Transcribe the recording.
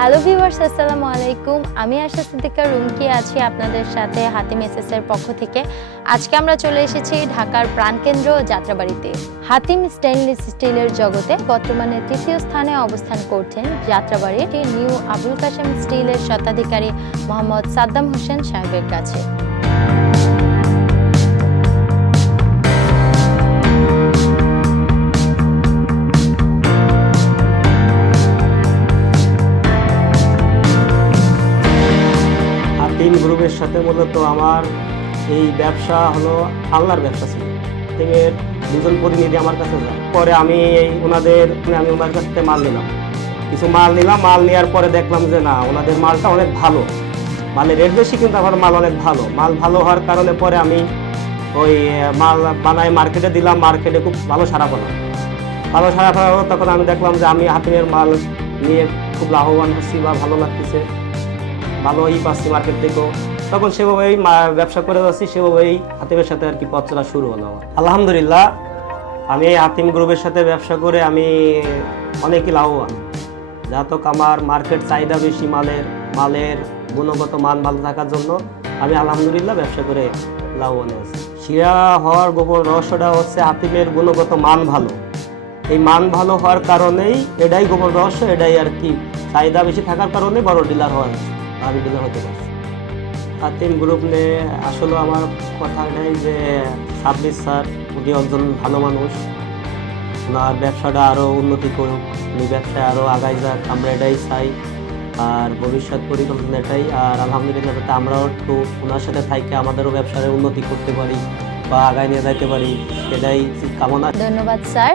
Hello viewers আসসালামু আলাইকুম। আমি আশা সিদ্দিকা রুমকি আছি আপনাদের সাথে হাতিম এসএসের পক্ষ থেকে। আজকে আমরা চলে এসেছি ঢাকার প্রাণকেন্দ্র যাত্রাবাড়িতে। হাতিম স্টেনলেস স্টিলের জগতে বর্তমানে তৃতীয় স্থানে অবস্থান করছেন যাত্রাবাড়িটি নিউ আবুল কাশেম স্টিলের স্বত্বাধিকারী মোহাম্মদ সাদ্দাম হোসেন সাহেবের কাছে। হাতিম সাথে মূলত আমার এই ব্যবসা হলো আল্লাহর ব্যবসা ছিল। হাতিমের দুজন প্রতিনিধি আমার কাছে যায়। পরে আমি এই ওনাদের আমি ওনার কাছ থেকে মাল নিলাম। কিছু মাল নিলাম, মাল নেওয়ার পরে দেখলাম যে না, ওনাদের মালটা অনেক ভালো। মালের রেট বেশি, কিন্তু আমার মাল অনেক ভালো। মাল ভালো হওয়ার কারণে পরে আমি ওই মাল বানায় মার্কেটে দিলাম। মার্কেটে খুব ভালো সারা পেলাম। ভালো সারা পেলাম তখন আমি দেখলাম যে আমি হাতিমের মাল নিয়ে খুব লাভবান হচ্ছি বা ভালো লাগতেছে। ভালোই পাচ্ছি মার্কেট থেকেও। তখন সেভাবেই ব্যবসা করে যাচ্ছি, সেভাবেই হাতিমের সাথে আর কি পথ চলা শুরু হলো আমার। আলহামদুলিল্লাহ, আমি এই হাতিম গ্রুপের সাথে ব্যবসা করে আমি অনেকই লাভবান। যাতক আমার মার্কেট চাহিদা বেশি মালের মালের গুণগত মান ভালো থাকার জন্য আমি আলহামদুলিল্লাহ ব্যবসা করে লাভবান হচ্ছি শিরা হওয়ার গোপন রহস্যটা হচ্ছে হাতিমের গুণগত মান ভালো। এই মান ভালো হওয়ার কারণেই এটাই গোপন রহস্য, এটাই আর কি চাহিদা বেশি থাকার কারণে বড় ডিলার হওয়া আমি ডিলার হতে পারছি। হাতিম গ্রুপ নিয়ে আসলে আমার কথা এটাই যে সাব্বির স্যার, উনি একজন ভালো মানুষ। ওনার ব্যবসাটা আরও উন্নতি করুক, উনি ব্যবসায় আরও আগাই যাক, আমরা এটাই চাই। আর ভবিষ্যৎ পরিকল্পনা এটাই। আর আলহামদুলিল্লাহ, যাতে আমরাও একটু ওনার সাথে থাকি আমাদেরও ব্যবসায় উন্নতি করতে পারি বা আগায় নিয়ে যাইতে পারি সেটাই কামনা। ধন্যবাদ, স্যার।